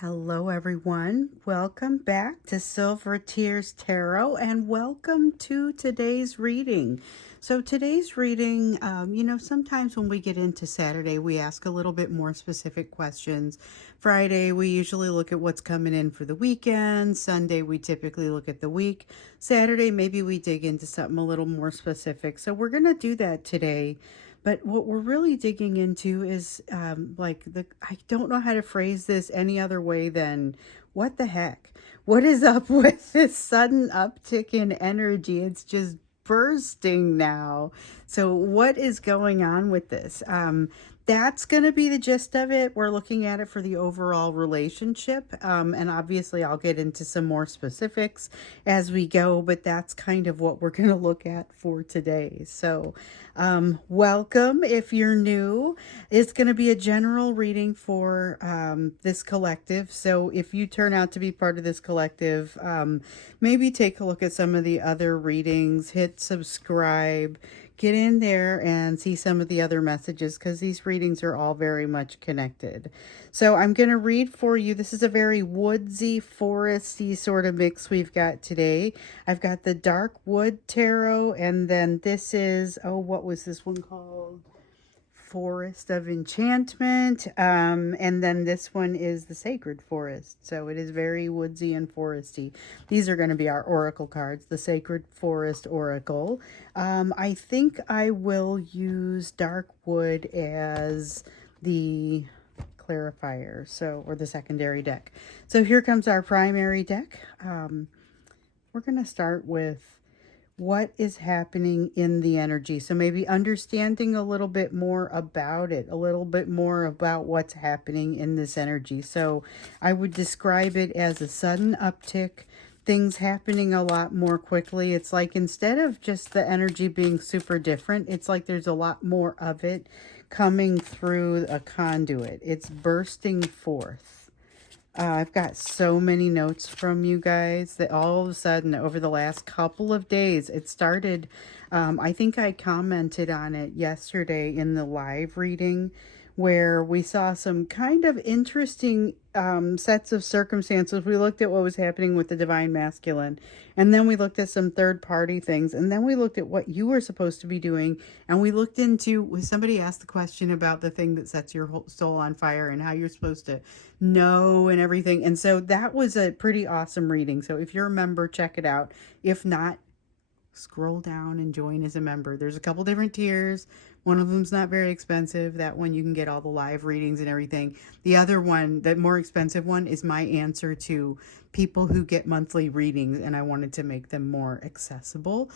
Hello, everyone. Welcome back to Silver Tears Tarot and welcome to today's reading. So, today's reading, sometimes when we get into Saturday, we ask a little bit more specific questions. Friday, we usually look at what's coming in for the weekend. Sunday, we typically look at the week. Saturday, maybe we dig into something a little more specific. So, we're going to do that today. But what we're really digging into is I don't know how to phrase this any other way than what the heck? What is up with this sudden uptick in energy? It's just bursting now. So what is going on with this? That's going to be the gist of it. We're looking at it for the overall relationship. And obviously I'll get into some more specifics as we go, but that's kind of what we're going to look at for today. So welcome if you're new. It's going to be a general reading for this collective. So if you turn out to be part of this collective, maybe take a look at some of the other readings, hit subscribe, get in there and see some of the other messages because these readings are all very much connected. So I'm going to read for you. This is a very woodsy, foresty sort of mix we've got today. I've got the Dark Wood Tarot, and then this is, what was this one called? Forest of Enchantment, and then this one is the Sacred Forest. So it is very woodsy and foresty. These are going to be our oracle cards, the Sacred Forest Oracle. I think I will use Dark Wood as the clarifier, or the secondary deck. So here comes our primary deck. We're going to start with what is happening in the energy. So maybe understanding a little bit more about it, a little bit more about what's happening in this energy. So I would describe it as a sudden uptick, things happening a lot more quickly. It's like instead of just the energy being super different, it's like there's a lot more of it coming through a conduit. It's bursting forth. I've got so many notes from you guys that all of a sudden over the last couple of days, it started, I think I commented on it yesterday in the live reading where we saw some kind of interesting sets of circumstances. We looked at what was happening with the Divine Masculine, and then we looked at some third-party things, and then we looked at what you were supposed to be doing, and we looked into, somebody asked the question about the thing that sets your soul on fire and how you're supposed to know and everything, and so that was a pretty awesome reading. So if you're a member, check it out. If not, scroll down and join as a member. There's a couple different tiers. One of them's not very expensive. That one you can get all the live readings and everything. The other one, the more expensive one, is my answer to people who get monthly readings, and I wanted to make them more accessible.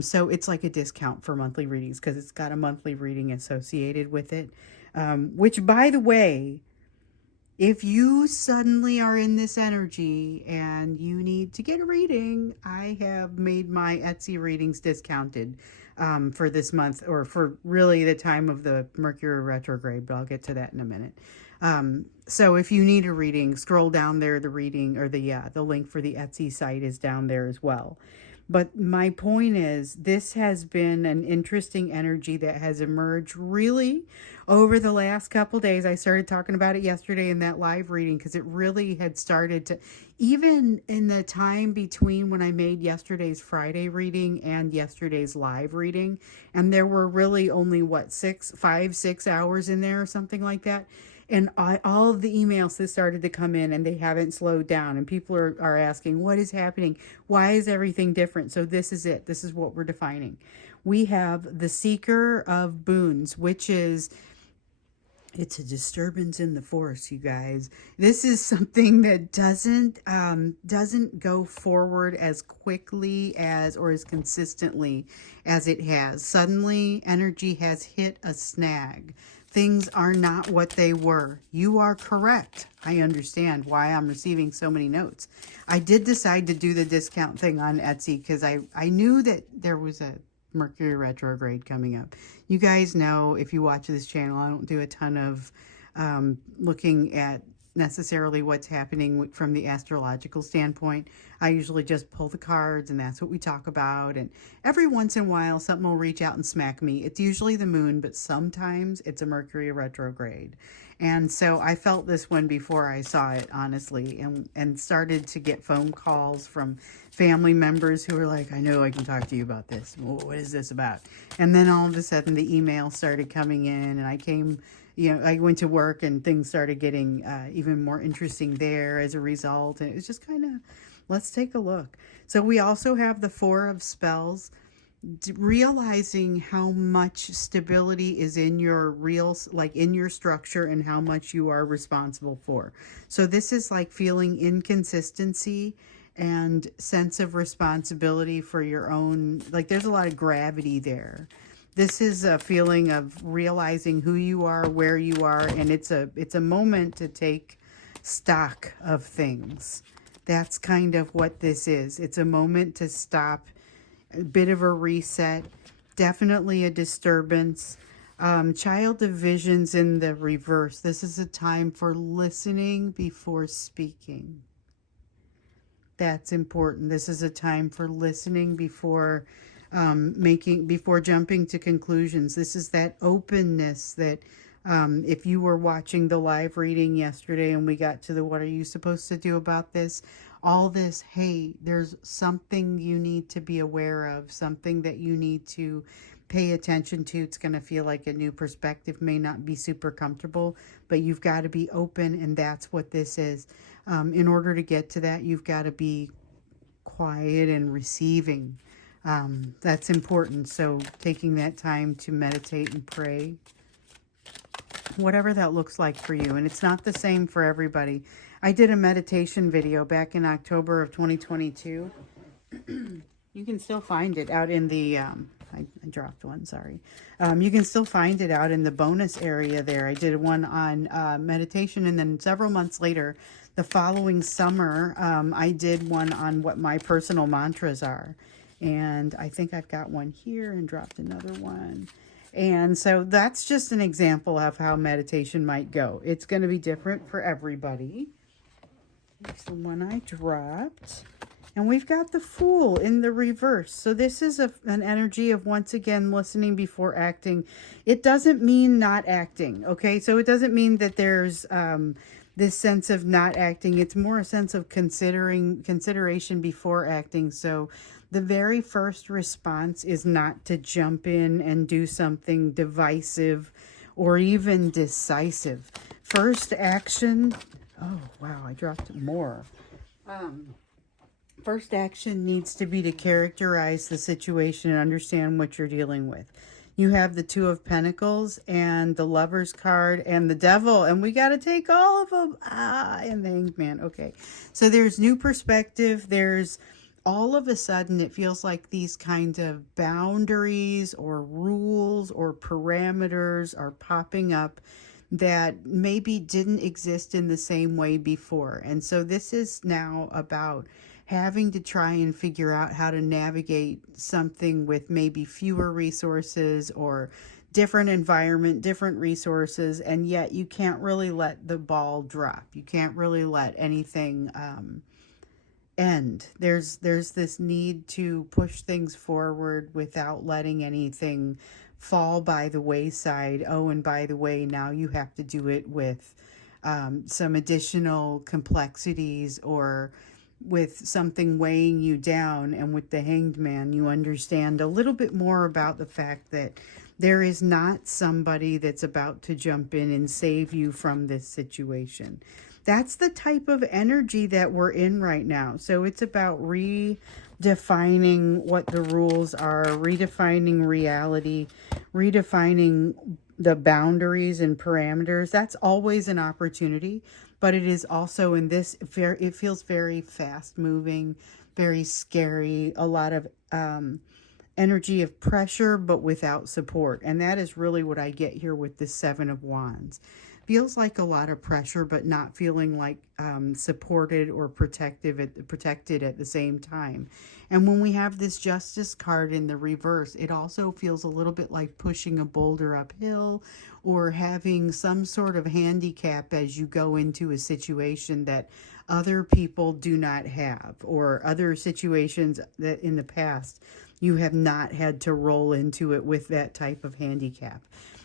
So it's like a discount for monthly readings because it's got a monthly reading associated with it. Which, by the way, if you suddenly are in this energy and you need to get a reading, I have made my Etsy readings discounted for this month, or for really the time of the Mercury Retrograde, but I'll get to that in a minute. So if you need a reading, scroll down there. The reading, or the link for the Etsy site is down there as well. But my point is, this has been an interesting energy that has emerged really over the last couple days. I started talking about it yesterday in that live reading because it really had started to, even in the time between when I made yesterday's Friday reading and yesterday's live reading, and there were really only, 5-6 hours in there or something like that. And all of the emails that started to come in, and they haven't slowed down. And people are asking, what is happening? Why is everything different? So this is it. This is what we're defining. We have the Seeker of Boons, which is, it's a disturbance in the force, you guys. This is something that doesn't go forward as quickly as, or as consistently as it has. Suddenly, energy has hit a snag. Things are not what they were. You are correct. I understand why I'm receiving so many notes. I did decide to do the discount thing on Etsy because I knew that there was a Mercury retrograde coming up. You guys know, if you watch this channel, I don't do a ton of looking at necessarily what's happening from the astrological standpoint. I usually just pull the cards and that's what we talk about. And every once in a while, something will reach out and smack me. It's usually the moon, but sometimes it's a Mercury retrograde. And so I felt this one before I saw it, honestly, and started to get phone calls from family members who were like, I know I can talk to you about this. What is this about? And then all of a sudden the email started coming in, and I went to work and things started getting even more interesting there as a result. And it was just kind of, let's take a look. So we also have the Four of Spells, realizing how much stability is in your in your structure and how much you are responsible for. So this is like feeling inconsistency and sense of responsibility for your own, like there's a lot of gravity there. This is a feeling of realizing who you are, where you are, and it's a moment to take stock of things. That's kind of what this is. It's a moment to stop, a bit of a reset, definitely a disturbance. Child of Visions in the reverse. This is a time for listening before speaking. That's important. This is a time for listening before before jumping to conclusions. This is that openness that if you were watching the live reading yesterday and we got to the what are you supposed to do about this, all this, hey, there's something you need to be aware of, something that you need to pay attention to. It's going to feel like a new perspective, may not be super comfortable, but you've got to be open, and that's what this is. In order to get to that, you've got to be quiet and receiving. That's important. So taking that time to meditate and pray, whatever that looks like for you. And it's not the same for everybody. I did a meditation video back in October of 2022. You can still find it out in the, I dropped one, sorry. You can still find it out in the bonus area there. I did one on meditation, and then several months later, the following summer, I did one on what my personal mantras are. And I think I've got one here and dropped another one. And so that's just an example of how meditation might go. It's going to be different for everybody. Here's the one I dropped. And we've got the Fool in the reverse. So this is an energy of, once again, listening before acting. It doesn't mean not acting, okay? So it doesn't mean that there's this sense of not acting. It's more a sense of consideration before acting. So the very first response is not to jump in and do something divisive or even decisive. First action, oh wow, I dropped more. First action needs to be to characterize the situation and understand what you're dealing with. You have the Two of Pentacles and the Lover's card and the Devil, and we got to take all of them. And the Hanged Man. Okay, so there's new perspective. There's all of a sudden it feels like these kinds of boundaries or rules or parameters are popping up that maybe didn't exist in the same way before. And so this is now about having to try and figure out how to navigate something with maybe fewer resources or different environment, different resources, and yet you can't really let the ball drop. You can't really let anything end. There's this need to push things forward without letting anything fall by the wayside. Oh, and by the way, now you have to do it with some additional complexities or with something weighing you down. And with the Hanged Man, you understand a little bit more about the fact that there is not somebody that's about to jump in and save you from this situation. That's the type of energy that we're in right now. So it's about redefining what the rules are, redefining reality, redefining the boundaries and parameters. That's always an opportunity, but it is also in this, it feels very fast moving, very scary, a lot of energy of pressure, but without support. And that is really what I get here with the Seven of Wands. feels like a lot of pressure, but not feeling like supported or protected at the same time. And when we have this Justice card in the reverse, it also feels a little bit like pushing a boulder uphill or having some sort of handicap as you go into a situation that other people do not have, or other situations that in the past you have not had to roll into it with that type of handicap.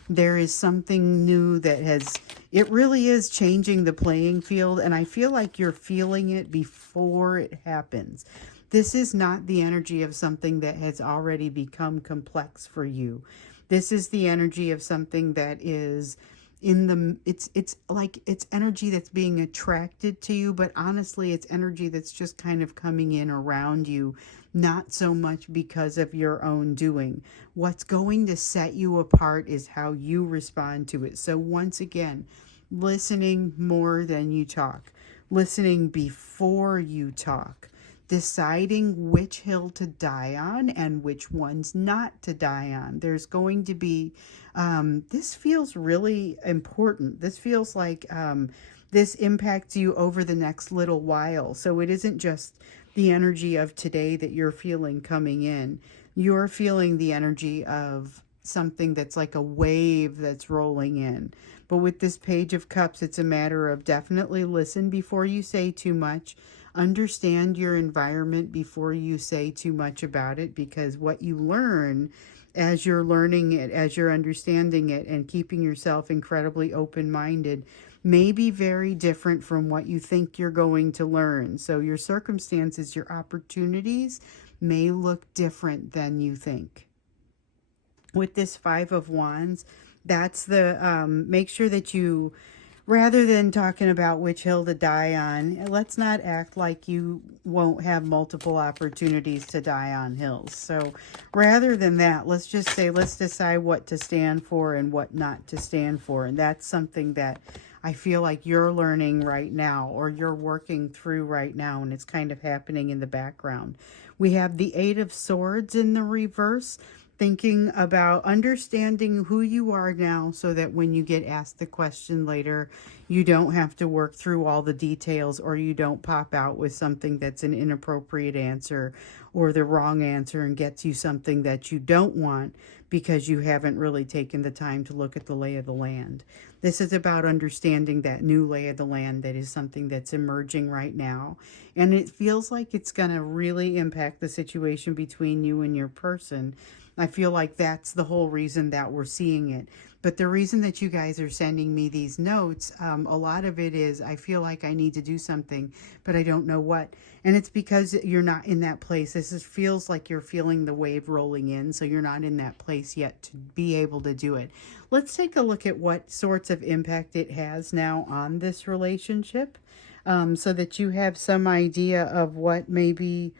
There is something new that it really is changing the playing field, and I feel like you're feeling it before it happens. This is not the energy of something that has already become complex for you. This is the energy of something that is it's like it's energy that's being attracted to you, but honestly it's energy that's just kind of coming in around you, not so much because of your own doing. What's going to set you apart is how you respond to it. So once again, listening more than you talk, listening before you talk, deciding which hill to die on and which ones not to die on. There's going to be, this feels really important. This feels like this impacts you over the next little while. So it isn't just the energy of today that you're feeling coming in. You're feeling the energy of something that's like a wave that's rolling in. But with this Page of Cups, it's a matter of definitely listen before you say too much. Understand your environment before you say too much about it, because what you learn as you're learning it, as you're understanding it, and keeping yourself incredibly open-minded may be very different from what you think you're going to learn. So your circumstances, your opportunities may look different than you think. With this Five of Wands, that's the make sure that you, rather than talking about which hill to die on, let's not act like you won't have multiple opportunities to die on hills. So rather than that, let's just say, let's decide what to stand for and what not to stand for. And that's something that I feel like you're learning right now, or you're working through right now, and it's kind of happening in the background. We have the Eight of Swords in the reverse, thinking about understanding who you are now so that when you get asked the question later, you don't have to work through all the details, or you don't pop out with something that's an inappropriate answer or the wrong answer and gets you something that you don't want because you haven't really taken the time to look at the lay of the land. This is about understanding that new lay of the land that is something that's emerging right now. And it feels like it's going to really impact the situation between you and your person. I feel like that's the whole reason that we're seeing it. But the reason that you guys are sending me these notes, a lot of it is I feel like I need to do something, but I don't know what. And it's because you're not in that place. Feels like you're feeling the wave rolling in, so you're not in that place yet to be able to do it. Let's take a look at what sorts of impact it has now on this relationship, so that you have some idea of what maybe,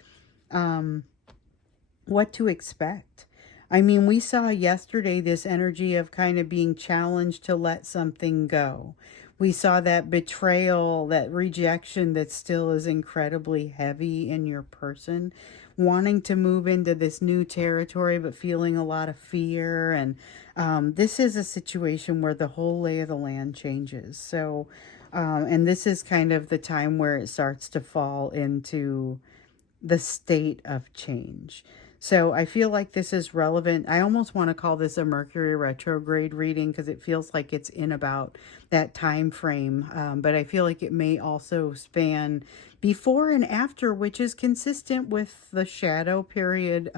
what to expect. I mean, we saw yesterday this energy of kind of being challenged to let something go. We saw that betrayal, that rejection that still is incredibly heavy in your person, wanting to move into this new territory, but feeling a lot of fear. And this is a situation where the whole lay of the land changes. So, and this is kind of the time where it starts to fall into the state of change. So I feel like this is relevant. I almost want to call this a Mercury retrograde reading because it feels like it's in about that time frame. But I feel like it may also span before and after, which is consistent with the shadow period,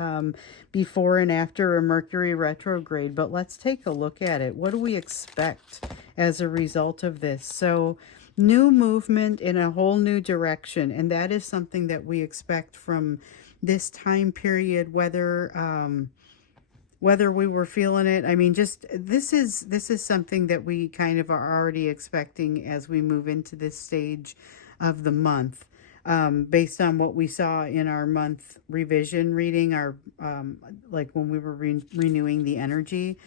before and after a Mercury retrograde. But let's take a look at it. What do we expect as a result of this? So new movement in a whole new direction. And that is something that we expect from this time period, whether we were feeling it. I mean, just this is something that we kind of are already expecting as we move into this stage of the month, based on what we saw in our month revision reading, our like when we were renewing the energy.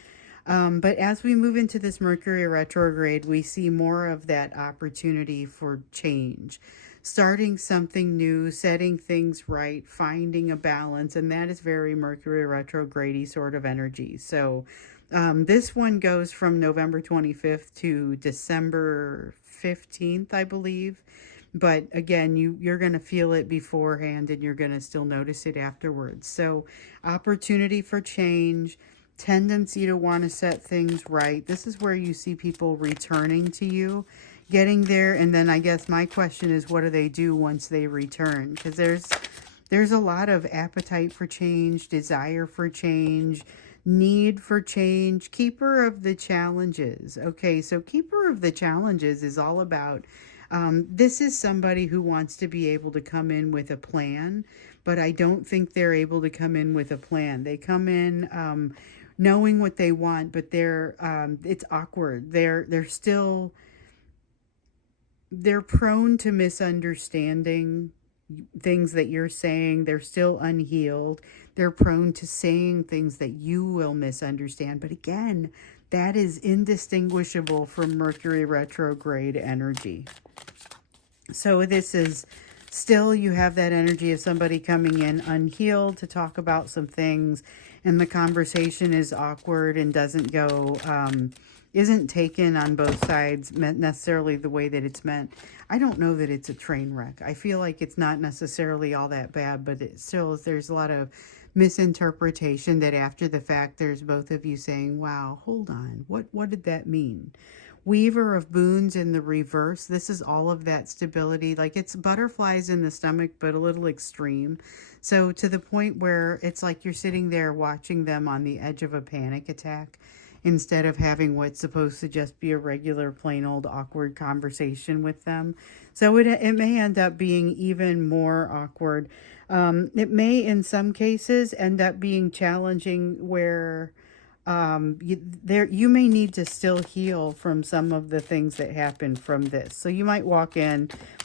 But as we move into this Mercury retrograde, we see more of that opportunity for change, starting something new, setting things right, finding a balance. And that is very Mercury retrograde sort of energy. So This one goes from November 25th to December 15th, I believe. But again, you're going to feel it beforehand and you're going to still notice it afterwards. So opportunity for change, tendency to want to set things right. This is where you see people returning to you, getting there. And then I guess my question is, what do they do once they return? Because there's a lot of appetite for change, desire for change, need for change, keeper of the challenges. Okay, so keeper of the challenges is all about, this is somebody who wants to be able to come in with a plan, but I don't think they're able to come in with a plan. They come in knowing what they want, but it's awkward. They're prone to misunderstanding things that you're saying. They're still unhealed. They're prone to saying things that you will misunderstand. But again, that is indistinguishable from Mercury retrograde energy. So this is still, you have that energy of somebody coming in unhealed to talk about some things, and the conversation is awkward and doesn't go, isn't taken on both sides necessarily the way that it's meant. I don't know that it's a train wreck. I feel like it's not necessarily all that bad, but it still is, there's a lot of misinterpretation that after the fact, there's both of you saying, wow, hold on, what did that mean? Weaver of Boons in the reverse. This is all of that stability. Like, it's butterflies in the stomach, but a little extreme. So to the point where it's like you're sitting there watching them on the edge of a panic attack, instead of having what's supposed to just be a regular, plain old awkward conversation with them. So it may end up being even more awkward. It may, in some cases, end up being challenging where you may need to still heal from some of the things that happened from this. So you might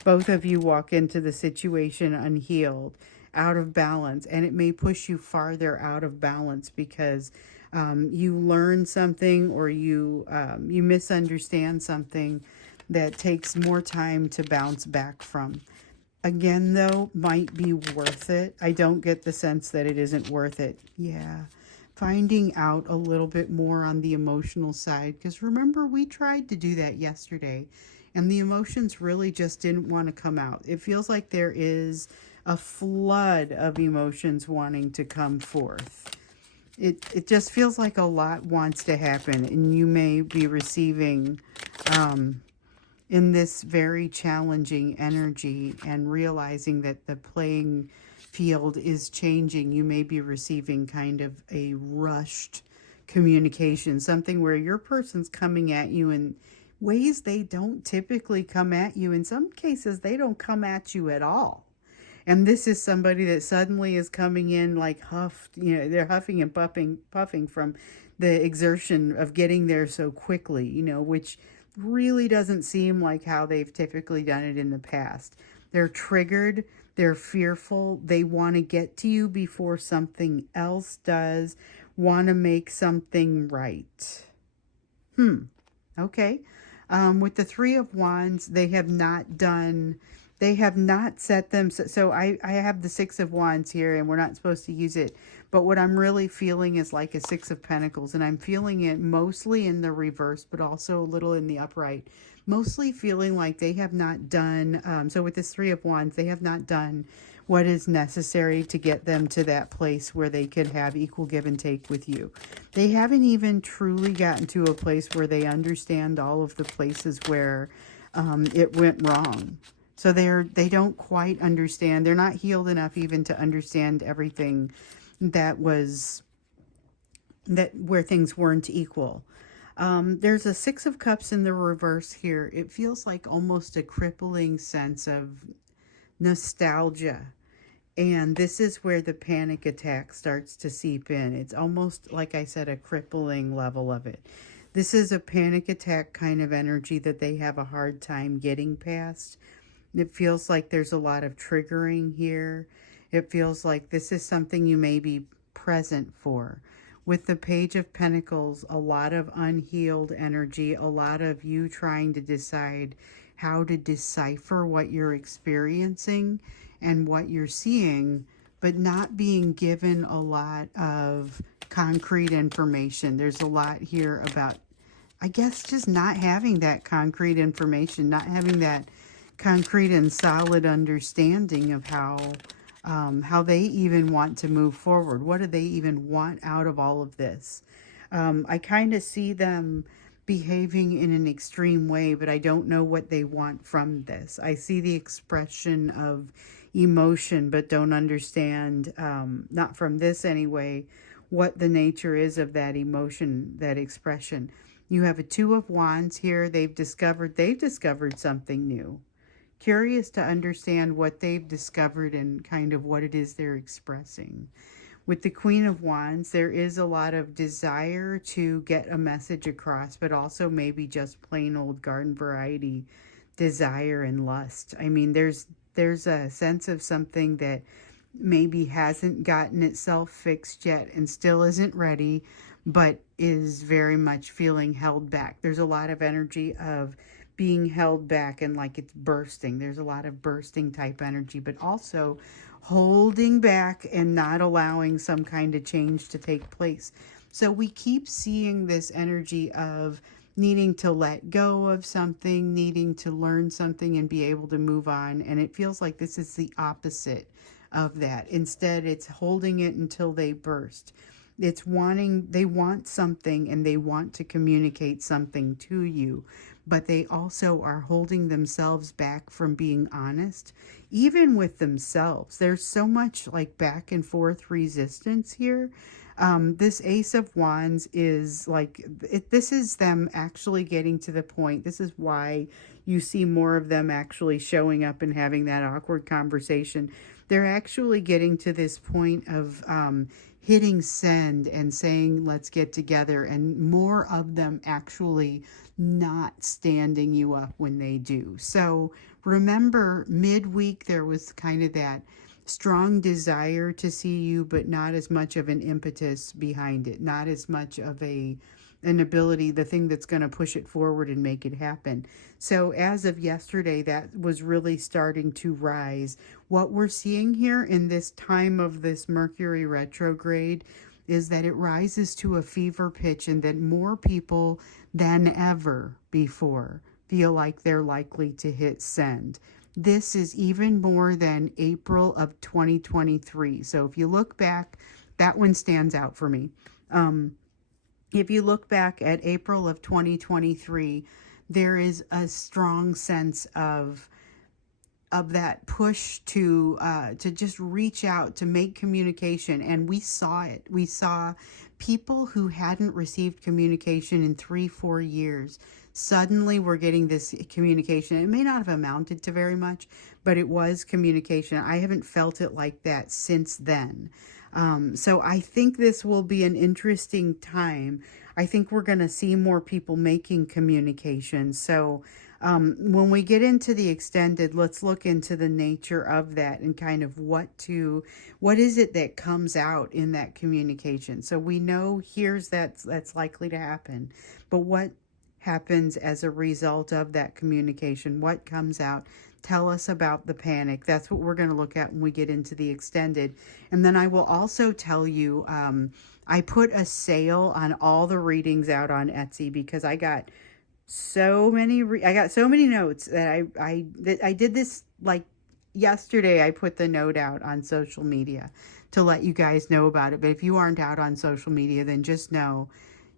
both of you walk into the situation unhealed, out of balance, and it may push you farther out of balance because you learn something, or you misunderstand something that takes more time to bounce back from. Again, though, might be worth it. I don't get the sense that it isn't worth it. Yeah. Finding out a little bit more on the emotional side, because remember, we tried to do that yesterday and the emotions really just didn't want to come out. It feels like there is a flood of emotions wanting to come forth. It just feels like a lot wants to happen, and you may be receiving in this very challenging energy and realizing that the playing field is changing. You may be receiving kind of a rushed communication, something where your person's coming at you in ways they don't typically come at you. In some cases, they don't come at you at all. And this is somebody that suddenly is coming in like huffed, they're huffing and puffing from the exertion of getting there so quickly, which really doesn't seem like how they've typically done it in the past. They're triggered, they're fearful, they want to get to you before something else does, want to make something right. Okay. With the Three of Wands, they have not set them. So I have the Six of Wands here, and we're not supposed to use it. But what I'm really feeling is like a Six of Pentacles, and I'm feeling it mostly in the reverse, but also a little in the upright. Mostly feeling like they have not done, so with this Three of Wands, they have not done what is necessary to get them to that place where they could have equal give and take with you. They haven't even truly gotten to a place where they understand all of the places where it went wrong. So they don't quite understand. They're not healed enough even to understand everything where things weren't equal. There's a Six of Cups in the reverse here. It feels like almost a crippling sense of nostalgia. And this is where the panic attack starts to seep in. It's almost, like I said, a crippling level of it. This is a panic attack kind of energy that they have a hard time getting past. It feels like there's a lot of triggering here. It feels like this is something you may be present for. With the Page of Pentacles, a lot of unhealed energy, a lot of you trying to decide how to decipher what you're experiencing and what you're seeing, but not being given a lot of concrete information. There's a lot here about, I guess, just not having that concrete information, not having that concrete and solid understanding of how they even want to move forward. What do they even want out of all of this? I kind of see them behaving in an extreme way, but I don't know what they want from this. I see the expression of emotion, but don't understand, not from this anyway, what the nature is of that emotion, that expression. You have a Two of Wands here. They've discovered something new. Curious to understand what they've discovered and kind of what it is they're expressing. With the Queen of Wands, there is a lot of desire to get a message across, but also maybe just plain old garden variety desire and lust. I mean, there's a sense of something that maybe hasn't gotten itself fixed yet and still isn't ready, but is very much feeling held back. There's a lot of energy of being held back and like it's bursting. There's a lot of bursting type energy, but also holding back and not allowing some kind of change to take place. So we keep seeing this energy of needing to let go of something, needing to learn something and be able to move on. And it feels like this is the opposite of that. Instead, it's holding it until they burst. It's they want something and they want to communicate something to you, but they also are holding themselves back from being honest, even with themselves. There's so much like back and forth resistance here. This Ace of Wands is like, this is them actually getting to the point. This is why you see more of them actually showing up and having that awkward conversation. They're actually getting to this point of hitting send and saying, let's get together, and more of them actually not standing you up when they do. So remember, midweek, there was kind of that strong desire to see you, but not as much of an impetus behind it, not as much of an ability, the thing that's going to push it forward and make it happen. So as of yesterday, that was really starting to rise. What we're seeing here in this time of this Mercury retrograde is that it rises to a fever pitch, and that more people than ever before feel like they're likely to hit send. This is even more than April of 2023. So if you look back, that one stands out for me. If you look back at April of 2023, there is a strong sense of that push to just reach out, to make communication. And we saw it. We saw people who hadn't received communication in 3-4 years suddenly were getting this communication. It may not have amounted to very much, but it was communication. I haven't felt it like that since then. So I think this will be an interesting time. I think we're going to see more people making communication. So when we get into the extended, let's look into the nature of that and kind of what is it that comes out in that communication. So we know that's likely to happen, but what happens as a result of that communication? What comes out? Tell us about the panic. That's what we're going to look at when we get into the extended. And then I will also tell you, I put a sale on all the readings out on Etsy because I got so many notes that I did this like yesterday. I put the note out on social media to let you guys know about it. But if you aren't out on social media, then just know,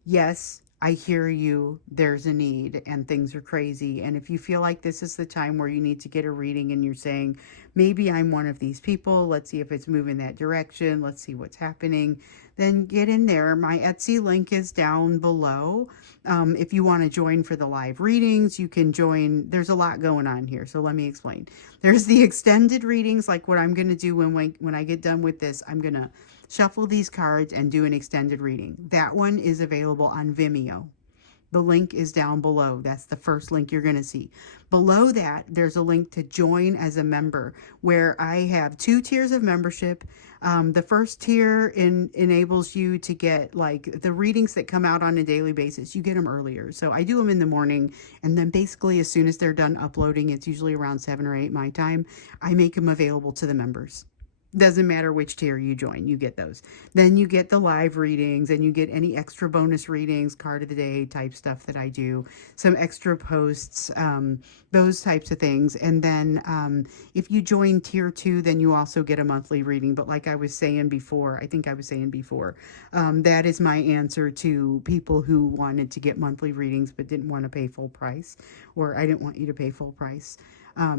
yes, I hear you, there's a need and things are crazy. And if you feel like this is the time where you need to get a reading and you're saying, maybe I'm one of these people, let's see if it's moving that direction, let's see what's happening, then get in there. My Etsy link is down below. If you want to join for the live readings, you can join. There's a lot going on here, so let me explain. There's the extended readings, like what I'm going to do when I get done with this. I'm going to shuffle these cards and do an extended reading. That one is available on Vimeo. The link is down below. That's the first link you're going to see. Below that, there's a link to join as a member, where I have 2 tiers of membership. The first tier enables you to get like the readings that come out on a daily basis. You get them earlier. So I do them in the morning, and then basically as soon as they're done uploading, it's usually around 7 or 8 my time, I make them available to the members. Doesn't matter which tier you join, you get those. Then you get the live readings, and you get any extra bonus readings, card of the day type stuff that I do, some extra posts, those types of things. And then if you join tier 2, then you also get a monthly reading. But like I was saying before, I think I was saying before, that is my answer to people who wanted to get monthly readings but didn't want to pay full price, or I didn't want you to pay full price.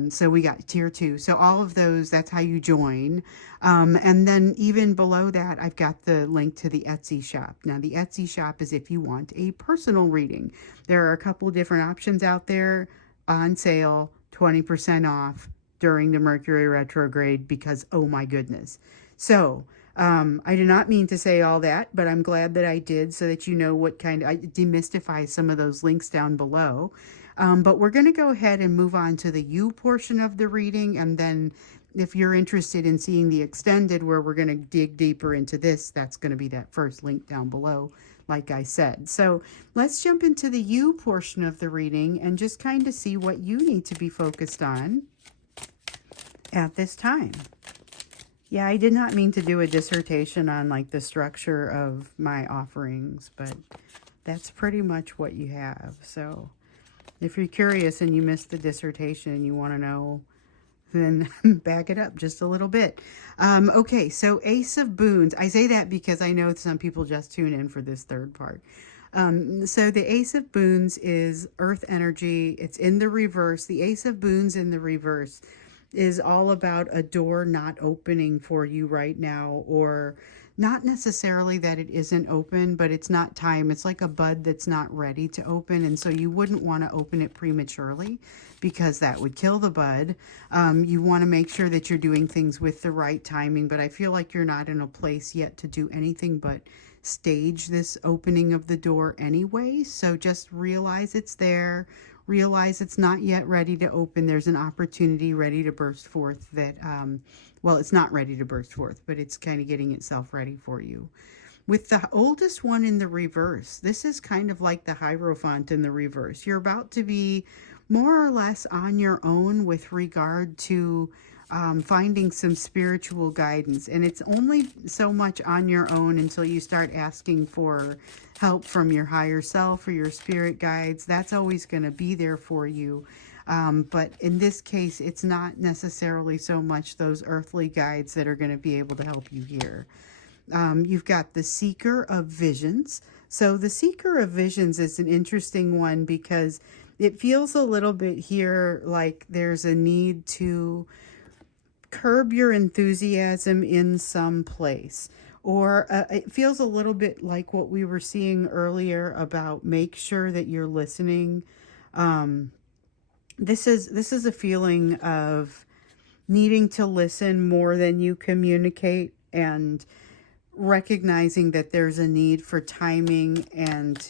So we got tier 2. So all of those, that's how you join. And then even below that, I've got the link to the Etsy shop. Now the Etsy shop is if you want a personal reading. There are a couple of different options out there on sale, 20% off during the Mercury retrograde, because oh my goodness. So I did not mean to say all that, but I'm glad that I did, so that you know what kind of, I demystify some of those links down below. But we're going to go ahead and move on to the you portion of the reading. And then if you're interested in seeing the extended, where we're going to dig deeper into this, that's going to be that first link down below, like I said. So let's jump into the you portion of the reading and just kind of see what you need to be focused on at this time. Yeah, I did not mean to do a dissertation on like the structure of my offerings, but that's pretty much what you have. So if you're curious and you missed the dissertation and you want to know, then back it up just a little bit. Okay, so Ace of Boons. I say that because I know some people just tune in for this third part. So the Ace of Boons is earth energy. It's in the reverse. The Ace of Boons in the reverse is all about a door not opening for you right now, or not necessarily that it isn't open, but it's not time. It's like a bud that's not ready to open, and so you wouldn't want to open it prematurely, because that would kill the bud. You want to make sure that you're doing things with the right timing, but I feel like you're not in a place yet to do anything but stage this opening of the door anyway. So just realize it's there. Realize it's not yet ready to open. There's an opportunity ready to burst forth that, well, it's not ready to burst forth, but it's kind of getting itself ready for you. With the oldest one in the reverse, this is kind of like the Hierophant in the reverse. You're about to be more or less on your own with regard to finding some spiritual guidance. And it's only so much on your own until you start asking for help from your higher self or your spirit guides. That's always going to be there for you. But in this case, it's not necessarily so much those earthly guides that are going to be able to help you here. You've got the Seeker of Visions. So the Seeker of Visions is an interesting one, because it feels a little bit here like there's a need to curb your enthusiasm in some place. Or it feels a little bit like what we were seeing earlier about make sure that you're listening. This is a feeling of needing to listen more than you communicate, and recognizing that there's a need for timing. And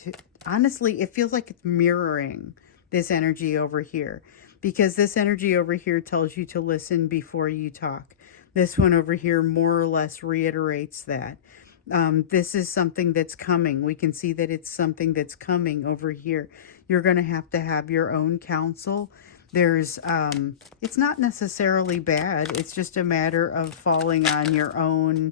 honestly, it feels like it's mirroring this energy over here, because this energy over here tells you to listen before you talk. This one over here more or less reiterates that. This is something that's coming. We can see that it's something that's coming over here. You're going to have your own counsel. There's, it's not necessarily bad. It's just a matter of falling on your own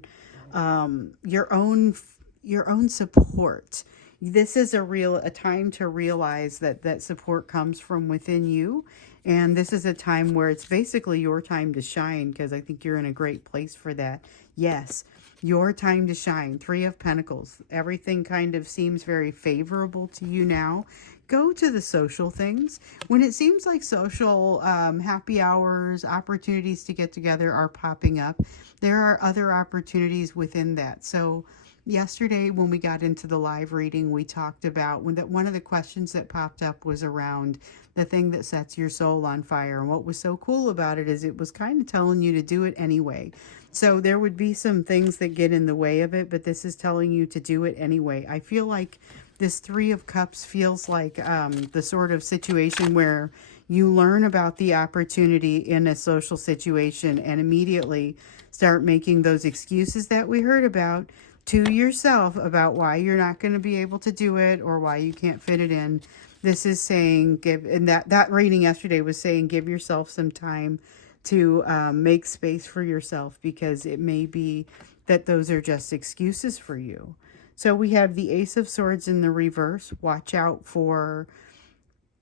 support. This is a time to realize that support comes from within you. And this is a time where it's basically your time to shine, because I think you're in a great place for that. Yes, your time to shine. 3 of Pentacles. Everything kind of seems very favorable to you now. Go to the social things. When it seems like social happy hours, opportunities to get together are popping up, there are other opportunities within that. So yesterday when we got into the live reading, we talked about one of the questions that popped up was around the thing that sets your soul on fire. And what was so cool about it is it was kind of telling you to do it anyway. So there would be some things that get in the way of it, but this is telling you to do it anyway. I feel like this 3 of Cups feels like the sort of situation where you learn about the opportunity in a social situation and immediately start making those excuses that we heard about to yourself about why you're not going to be able to do it or why you can't fit it in. This is saying and that reading yesterday was saying give yourself some time to make space for yourself, because it may be that those are just excuses for you. So we have the Ace of Swords in the reverse. Watch out for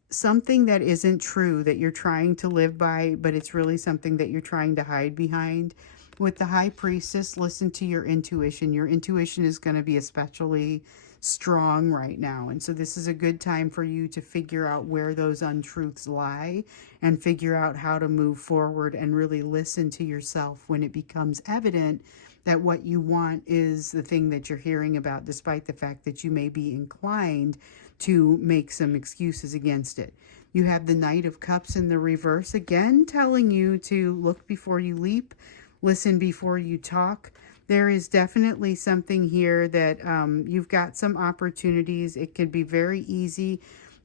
something that isn't true that you're trying to live by, but it's really something that you're trying to hide behind. With the High Priestess, listen to your intuition. Your intuition is going to be especially strong right now. And so this is a good time for you to figure out where those untruths lie and figure out how to move forward and really listen to yourself when it becomes evident that what you want is the thing that you're hearing about, despite the fact that you may be inclined to make some excuses against it. You have the Knight of Cups in the reverse, again telling you to look before you leap, listen before you talk. There is definitely something here that you've got some opportunities. It could be very easy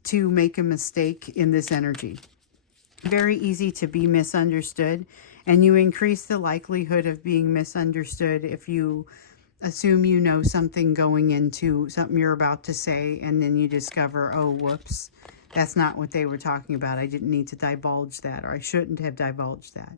to make a mistake in this energy. Very easy to be misunderstood, and you increase the likelihood of being misunderstood if you assume you know something going into something you're about to say, and then you discover, oh, whoops, that's not what they were talking about. I didn't need to divulge that, or I shouldn't have divulged that.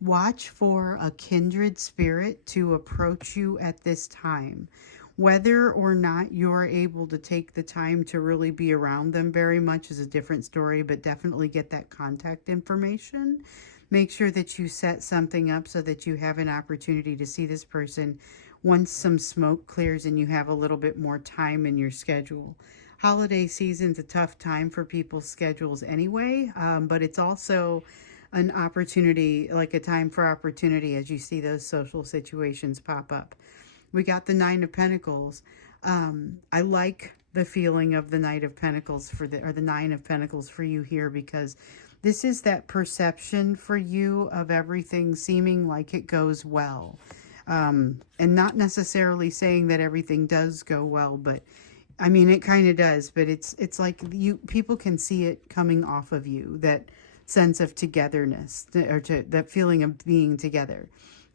Watch for a kindred spirit to approach you at this time. Whether or not you're able to take the time to really be around them very much is a different story, but definitely get that contact information. Make sure that you set something up so that you have an opportunity to see this person once some smoke clears and you have a little bit more time in your schedule. Holiday season's a tough time for people's schedules anyway, but it's also an opportunity, like a time for opportunity, as you see those social situations pop up. We got the Nine of Pentacles. I like the feeling of the Knight of Pentacles or the Nine of Pentacles for you here, because this is that perception for you of everything seeming like it goes well. And not necessarily saying that everything does go well, but I mean, it kind of does, but it's like people can see it coming off of you, that sense of togetherness, or that feeling of being together.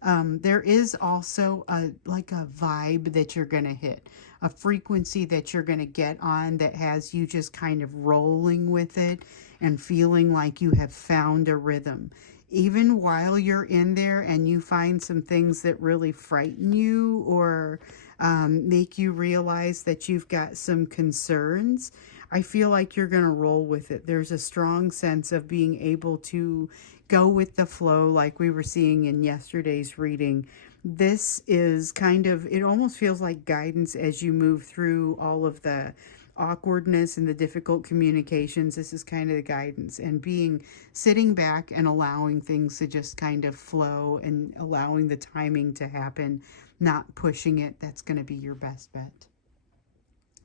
There is also like a vibe that you're going to hit, a frequency that you're going to get on that has you just kind of rolling with it and feeling like you have found a rhythm. Even while you're in there and you find some things that really frighten you or make you realize that you've got some concerns, I feel like you're going to roll with it. There's a strong sense of being able to go with the flow, like we were seeing in yesterday's reading. This is kind of, it almost feels like guidance as you move through all of the awkwardness and the difficult communications. This is kind of the guidance, and sitting back and allowing things to just kind of flow and allowing the timing to happen, not pushing it. That's going to be your best bet.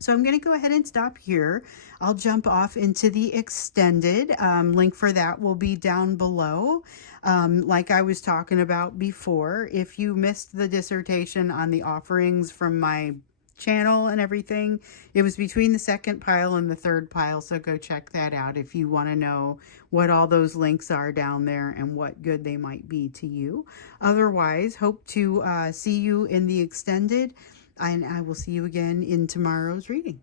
So I'm going to go ahead and stop here. I'll jump off into the extended. Link for that will be down below. Like I was talking about before, if you missed the dissertation on the offerings from my channel and everything, it was between the second pile and the third pile, so go check that out if you want to know what all those links are down there and what good they might be to you. Otherwise, hope to see you in the extended, and I will see you again in tomorrow's reading.